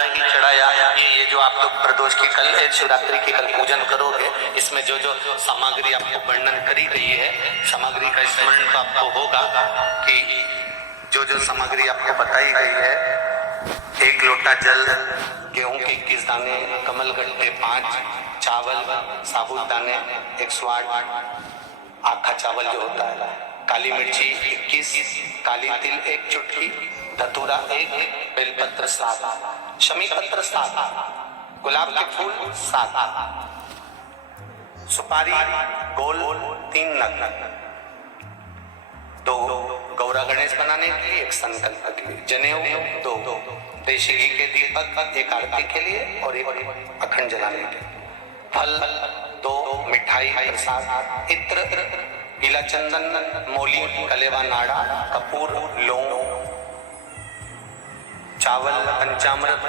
ही चढ़ाया। ये जो आप लोग प्रदोष की कल शिवरात्रि की कल पूजन करोगे, इसमें जो जो सामग्री आपको वर्णन करी गई है, सामग्री का स्मरण तो आपको होगा कि जो जो सामग्री आपको बताई गई है, 1 लोटा जल, गेहूं के 21 दाने, कमलगट्टे 5, चावल, साबुदाने 108, आखा चावल जो होता है, काली मिर्ची 21, काली तिल 1 चुटकी, धतूरा 1, बेलपत्र 7, शमी पत्र 7, गुलाब के फूल 7, सुपारी गोल 3 नग, 2 गौरा गणेश बनाने के लिए, 1 संकल्प के लिए, जनेऊ 2, देशी घी के दीपक 1 आरती के लिए और 1 अखंड जलाने के लिए, फल 2, मिठाई प्रसाद, इत्र, गीला चंदन, मोली, कलेवा नाड़ा, कपूर, लौंग, चावल, पंचामृत,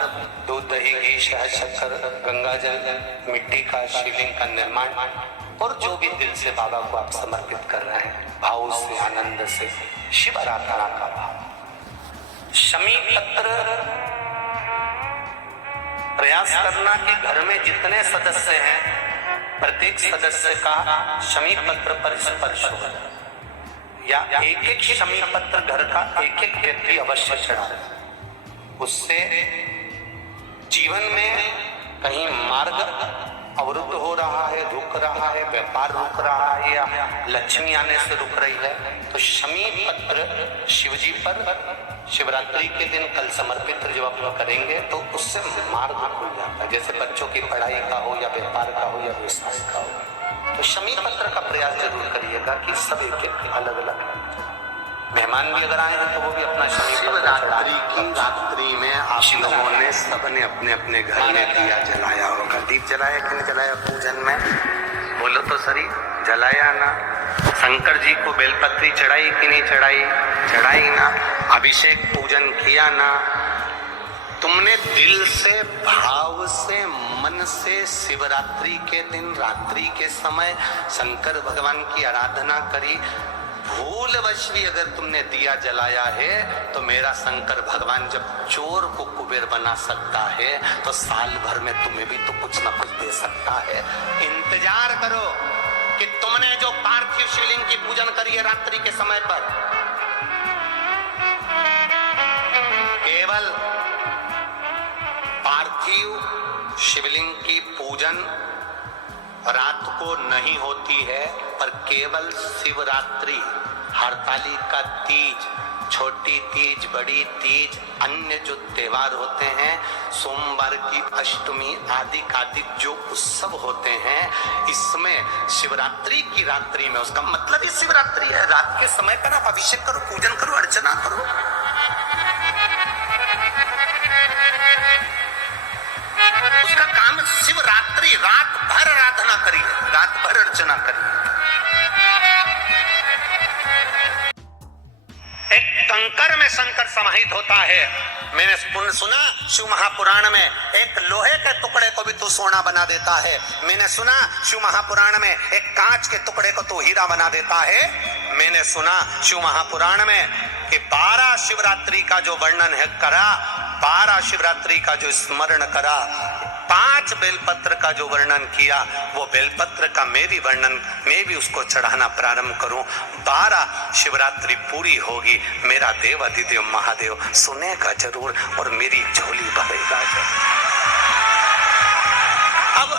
दूध, दही, घी, शहद, शक्कर, गंगा जल, मिट्टी का शिवलिंग का निर्माण और जो भी दिल से बाबा को आप समर्पित कर रहे हैं, भाव से, आनंद से, शिव आराधना का भाव। शमी पत्र प्रयास करना कि घर में जितने सदस्य हैं, प्रत्येक सदस्य का शमी पत्र पर स्पर्श हो, या एक शमी पत्र घर का एक व्यक्ति अवश्य चढ़ाए। उससे जीवन में कहीं मार्ग अवरुद्ध हो रहा है, रुक रहा है, व्यापार रुक रहा है, या लक्ष्मी आने से रुक रही है, तो शमी पत्र शिवजी पर शिवरात्रि के दिन कल समर्पित जब आप लोग करेंगे तो उससे मार्ग खुल जाता है। जैसे बच्चों की पढ़ाई का हो, या व्यापार का हो, या व्यवसाय का हो, तो शमी पत्र का प्रयास जरूर करिएगा कि सब एक अलग अलग है। मेहमान भी अगर आए हैं तो वो भी अपना शिवरात्रि की रात्रि में आप लोगों ने सबने अपने अपने घर में दिया जलाया होगा। दीप जलाया कि नहीं जलाया पूजन में? बोलो तो सही, जलाया ना? शंकर जी को बेलपत्री चढ़ाई कि नहीं चढ़ाई? चढ़ाई ना? अभिषेक पूजन किया ना? तुमने दिल से, भाव से, मन से शिवरात्रि के दिन रात्रि के समय शंकर भगवान की आराधना करी। भूलवश भी अगर तुमने दिया जलाया है तो मेरा शंकर भगवान जब चोर को कुबेर बना सकता है तो साल भर में तुम्हें भी तो कुछ ना कुछ दे सकता है। इंतजार करो कि तुमने जो पार्थिव शिवलिंग की पूजन करी है रात्रि के समय पर, केवल पार्थिव शिवलिंग की पूजन रात को नहीं होती है, पर केवल शिवरात्रि, हरतालिका तीज, छोटी तीज, बड़ी तीज, अन्य जो त्योहार होते हैं, सोमवार की अष्टमी आदि कार्तिक जो उत्सव होते हैं, इसमें शिवरात्रि की रात्रि में, उसका मतलब ही शिवरात्रि है, रात के समय पर आप अभिषेक करो, पूजन करो, अर्चना करो। उसका काम शिवरात्रि, रात भर आराधना करिए, रात भर अर्चना करिए। एक कंकर में शंकर समाहित होता है। मैंने सुना शिव महापुराण में एक लोहे के टुकड़े को भी तू सोना बना देता है। मैंने सुना शिव महापुराण में एक कांच के टुकड़े को तू हीरा बना देता है। मैंने सुना शिव महापुराण में कि 12 शिवरात्रि का जो वर्णन है करा, 12 शिवरात्रि का जो स्मरण करा, 5 बेलपत्र का जो वर्णन किया, वो बेलपत्र का मैं भी उसको चढ़ाना प्रारंभ करूं। 12 शिवरात्रि पूरी होगी, मेरा देव अधिदेव महादेव सुनेगा जरूर और मेरी झोली भरेगा जरूर। अब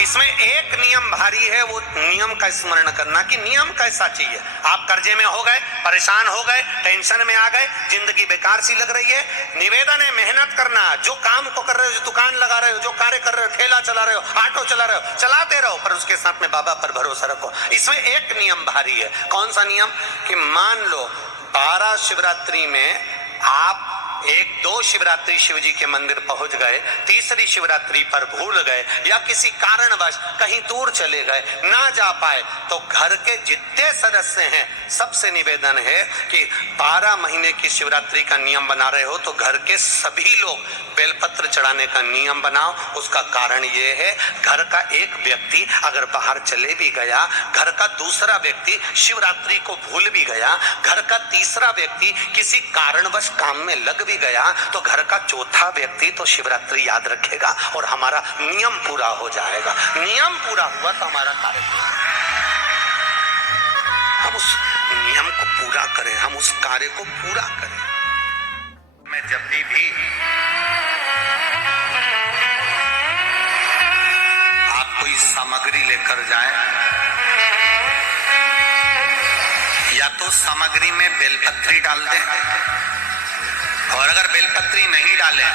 इसमें एक नियम भारी है, वो नियम का स्मरण करना कि नियम कैसा चाहिए। आप कर्जे में हो गए, परेशान हो गए, टेंशन में आ गए, जिंदगी बेकार सी लग रही है, निवेदन है मेहनत करना। जो काम को कर रहे हो, जो दुकान लगा रहे हो, जो कार्य कर रहे हो, ठेला चला रहे हो, ऑटो चला रहे हो, चलाते रहो, पर उसके साथ में बाबा पर भरोसा रखो। इसमें एक नियम भारी है। कौन सा नियम? कि मान लो 12 शिवरात्रि में आप 1-2 शिवरात्रि शिवजी के मंदिर पहुंच गए, तीसरी शिवरात्रि पर भूल गए, या किसी कारणवश कहीं दूर चले गए, ना जा पाए, तो घर के जितने सदस्य हैं सबसे निवेदन है कि 12 महीने की शिवरात्रि का नियम बना रहे हो तो घर के सभी लोग बेलपत्र चढ़ाने का नियम बनाओ। उसका कारण ये है, घर का एक व्यक्ति अगर बाहर चले भी गया, घर का दूसरा व्यक्ति शिवरात्रि को भूल भी गया, घर का तीसरा व्यक्ति किसी कारणवश काम में लग भी व्यक्ति गया तो घर का चौथा व्यक्ति तो शिवरात्रि याद रखेगा और हमारा नियम पूरा हो जाएगा। नियम पूरा हुआ तो हमारा कार्य, हम उस नियम को पूरा करें, हम उस कार्य को पूरा करें। मैं जब भी आप कोई सामग्री लेकर जाएं, या तो सामग्री में बेलपत्री डाल दें, और अगर बेलपत्री नहीं डालें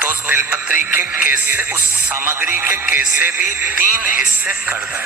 तो उस बेलपत्री के केसे, उस सामग्री के केसे भी 3 हिस्से कर दें।